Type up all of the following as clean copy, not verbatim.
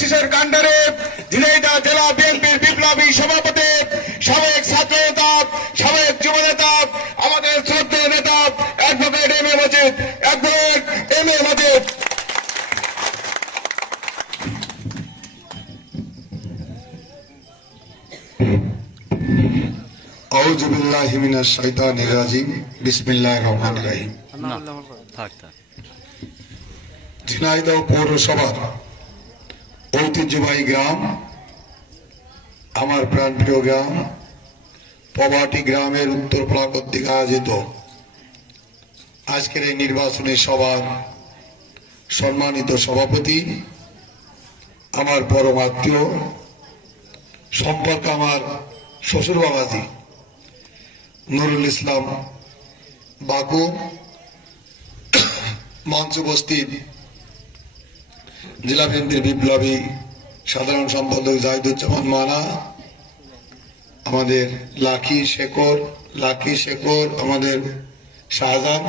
শিশুর কাণ্ডারে ঝিনাইদহ জেলা বিএনপির বিপ্লবী সভাপতি, সাবেক ছাত্র নেতা, সাবেক যুব নেতা, আমাদের শ্রদ্ধেয় নেতা advocate M A Majid, advocate M A Majid. আউযু বিল্লাহি মিনাশ শাইতানির রাজিম। বিসমিল্লাহির রহমানির রহিম। ঝিনাইদহ পৌরসভার ঐতিহ্যবাহী গ্রাম, আমার প্রাণপ্রিয় গ্রাম পবাটি গ্রামের উত্তরপাড়া কর্তৃক আয়োজিত আজকের এই নির্বাচনী সভার সম্মানিত সভাপতি, আমার পরম আত্মীয়, সম্পর্কে আমার শ্বশুর বাবাজি নুরুল ইসলাম বাকু, মঞ্চ উপস্থিত জেলা বিএনপির বিপ্লবী সাধারণ সম্পাদক জাহিদুজ্জামান মানা, আমাদের লাকি শেখর, আমাদের শাহজাহান,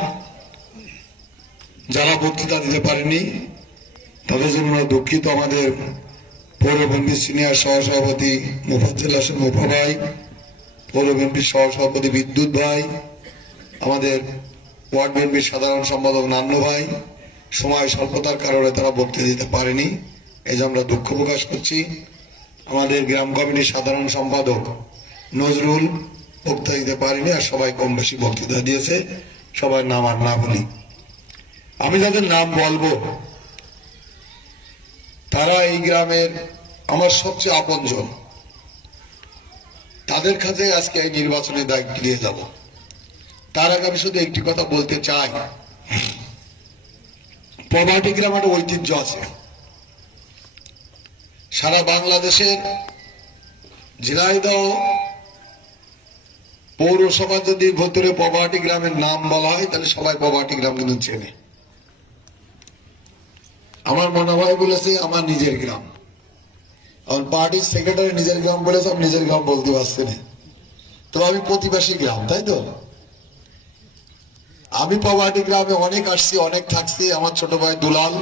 যারা বক্তৃতা দিতে পারেনি তাদের জন্য দুঃখিত। আমাদের পৌর বিএনপির সিনিয়র সহসভাপতি মুফাজ্জল হোসেন মুফা ভাই, পৌর বিএনপির সহসভাপতি বিদ্যুৎ ভাই, আমাদের ওয়ার্ড বিএনপির সাধারণ সম্পাদক নান্নু ভাই, সময় স্বল্পতার কারণে তারা বক্তৃতা দিতে পারেনি, এই জন্য আমরা দুঃখ প্রকাশ করছি। আমাদের গ্রাম কমিটির সাধারণ সম্পাদক নজরুল বক্তৃতা দিতে পারেনি, আর সবাই কম বেশি বক্তৃতা দিয়েছে, সবার নাম আর না বলি। আমি যাদের নাম বলবো তারা এই গ্রামের আমার সবচেয়ে আপনজন, তাদের কাছে আজকে এই নির্বাচনের দায়িত্ব দিয়ে যাব। তার আগে আমি শুধু একটি কথা বলতে চাই, পবাটি গ্রাম একটা ঐতিহ্য আছে। সারা বাংলাদেশের ঝিনাইদহ পৌরসভা যদি ভেতরে পবাটি গ্রামের নাম বলা হয় তাহলে সবাই পবাটি গ্রাম কিন্তু চেনে। আমার মনে হয় বলেছে আমার নিজের গ্রাম, আমার পার্টির সেক্রেটারি নিজের গ্রাম বলেছে, আমি নিজের গ্রাম বলতে পারছি না, তো আমি প্রতিবেশী গ্রাম, তাই তো। আমি পবাটি গ্রামে অনেক আসছি, অনেক থাকছি। আমার ছোট ভাই দুলাল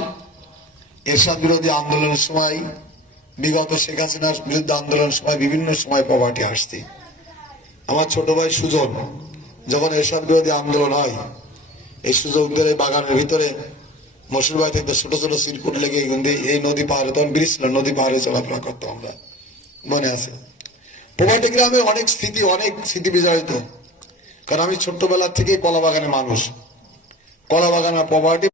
এরশাদ বিরোধী আন্দোলনের সময়, বিগত শেখ হাসিনার বিরুদ্ধে আন্দোলনের সময় বিভিন্ন সময় পবাটি আসছি। আমার ছোট ভাই সুজন যখন এরশাদ বিরোধী আন্দোলন হয়, এই সুযোগদের বাগানের ভিতরে মশুর ভাই থেকে ছোট ছোট সিরকুট লেগে এই নদী পাহাড়ে, তখন ব্রিজ ছিল, নদী পাহাড়ে চলাফেরা করতাম আমরা, মনে আছে। পবাটি গ্রামে অনেক স্মৃতি বিজড়িত, কারণ আমি ছোট্টবেলা থেকেই কলা বাগানে মানুষ, কলা বাগান আর পবাটি